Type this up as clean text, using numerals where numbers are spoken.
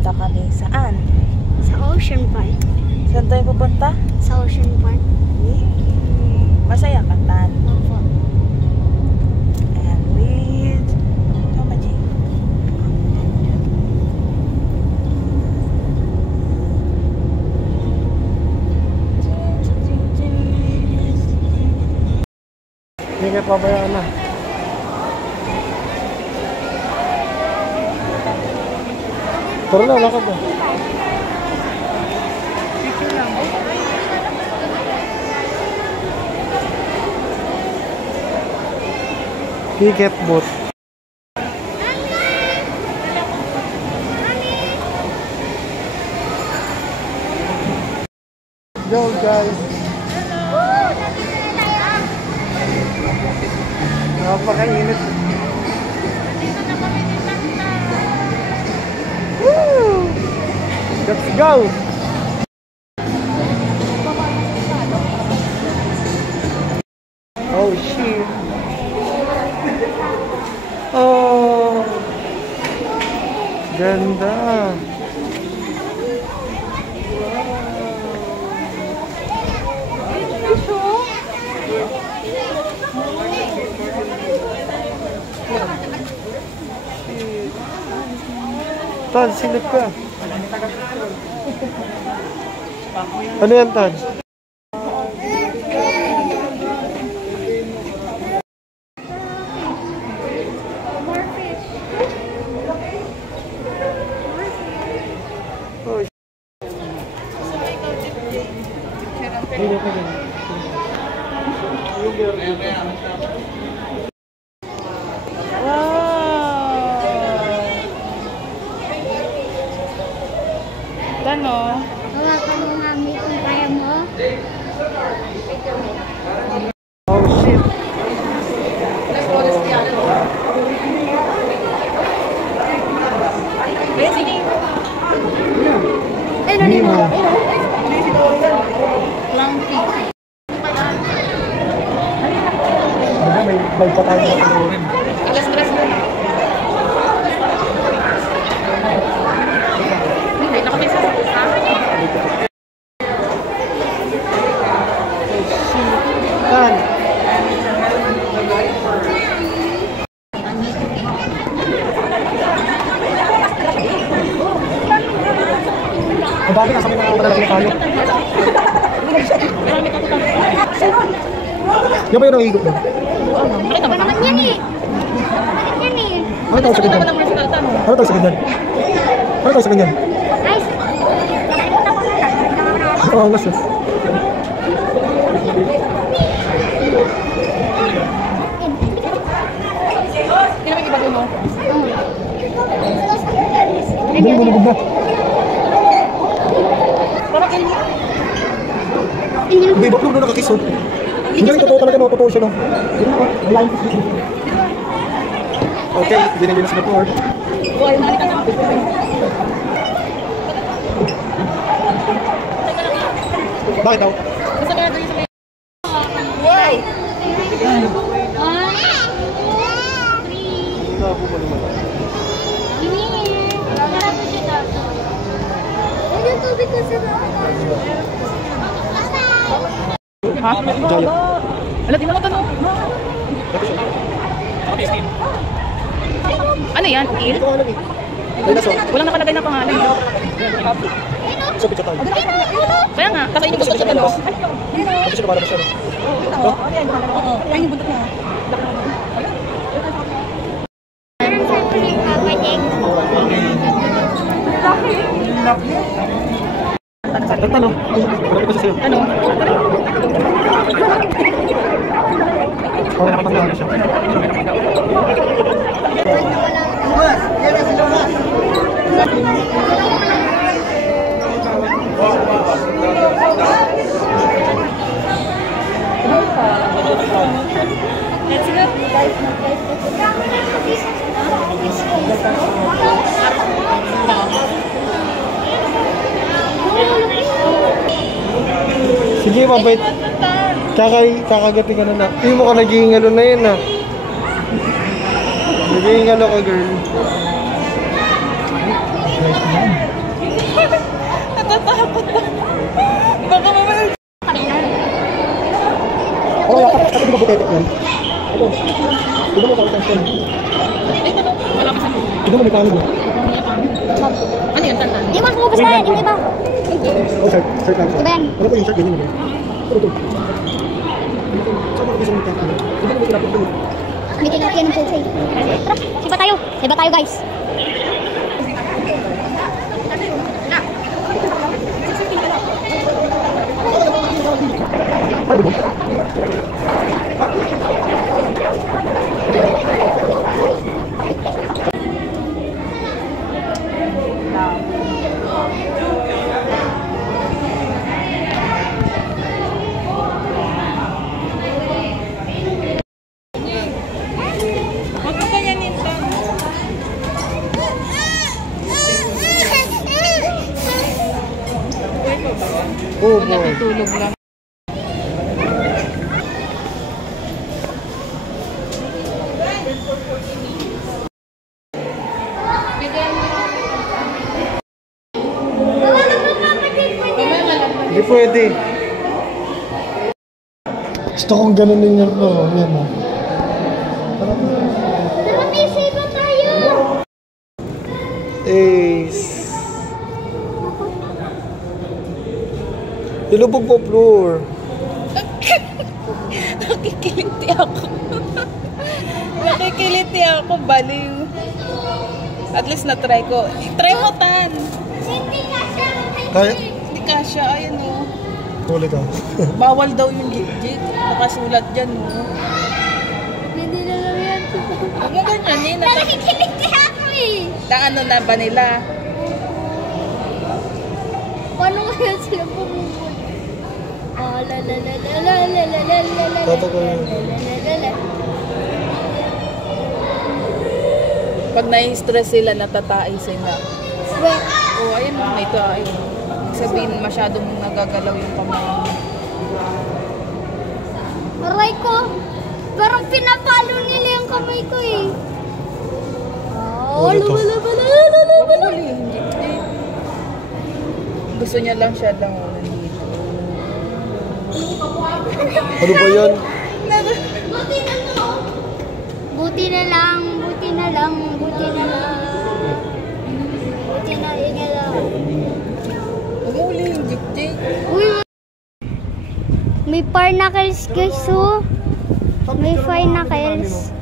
pupunta kami. Saan? Sa Ocean Park. Saan tayo pupunta? Sa Ocean Park. Masaya ka, Tan? Opo. And with Tama G. Hindi ka pabayaan na. Tara na, lakad na. Ticket booth. Yo guys. Napakainit. Woo! Let's go. Oh shit. Oh, ganda. Tan, silip ka. Ano yan, Tan? Ano? Hawakan mo mami kung kaya mo. Oh shit. Nemo. May patay na rin. Ang bagay nasa mga malalaki na tayo. Yan ba yun ang higop mo? Bakit yan eh? Bakit yan eh? Ano tawag sa ganyan? Ano tawag sa ganyan? Ano tawag sa ganyan? Guys, nakikita ko na lang. Oo, nasa. Hindi mo nagubba. Hindi, baklog na nakakiso. Hindi rin totoo talaga, totoo siya, no? Okay, binigyan na sila po. Bakit daw? Wow! Ha? Jaya. Wala, di mo lang tanong. Ano yan? Il? Ito alam eh. Dinosaur. Walang nakalagay na pangalan. So, picture tayo. Kaya nga, kakainin gusto siya ano. Tapos siya lumalabas siya, no? Oo. Ayun yung buntot niya. Meron sa tuloy ka, Bajeng. Nagtanong. Malapit na siya sa'yo. Ano? Oo, nakapagdahan na siya. Let's go. Sige, mabait. Kakagating ka na na. Hindi mo ka nagihingalo na yun, ha? Nagihingalo ka, girl. Right yan. Natatakot na. Baka mamaya. Oo, kasi di ba butete yan? Ito. Tignan mo kung ito. Wala pa sa buhay. Tignan mo may kanig mo. Ano yun? Tantan? Di mas mabos na yan, yung iba. Oh, shirt. Shirt lang. Iba yan. Ano po yung shirt? Ganyan mo. Ano ito? Saan mo isang mukha? Tignan mo may kinapit mo. May kinap yan ng pusay. Tara, siba tayo. Siba tayo guys. Pwede mo? Huwag ka ganyanin to. Oo, Kung natutulog lang. Hindi pwede. Gusto kong ganunin yung laro. Yan o. Tara, may siba tayo. Ace. Ilubog mo floor. Nakikiliti ako. Nakikiliti ako, baliw. At least na-try ko. Try mo, Tan. Hindi ka siya. Kaya? Hindi kasha, ayun o. Ulit ah. Bawal daw yung jig-jig. Nakasulat dyan o. Hindi na lang yan. Huwag mo ganyan eh. Nakikilig kaya ako eh. Na ano na ba nila? Paano kaya sila pumunta? Oh, la la la la la la la la la la Tatagal. la la. Pag nai-stress sila, natatai sila. Wait. O, ayun o. Ito, ayun. Ibig sabihin, masyadong nagagalaw yung kamay. Aray ko. Parang pinapalo nila yung kamay ko eh. Oh, Ulit to. Wala. Hindi. Gusto niya lang siya lang o nandito. Ano ba yan? Buti na lang, buti na lang, buti na lang. Buti na lang. Umuli yung jig-jig. Uy! May parnacles guys oh. May parnacles.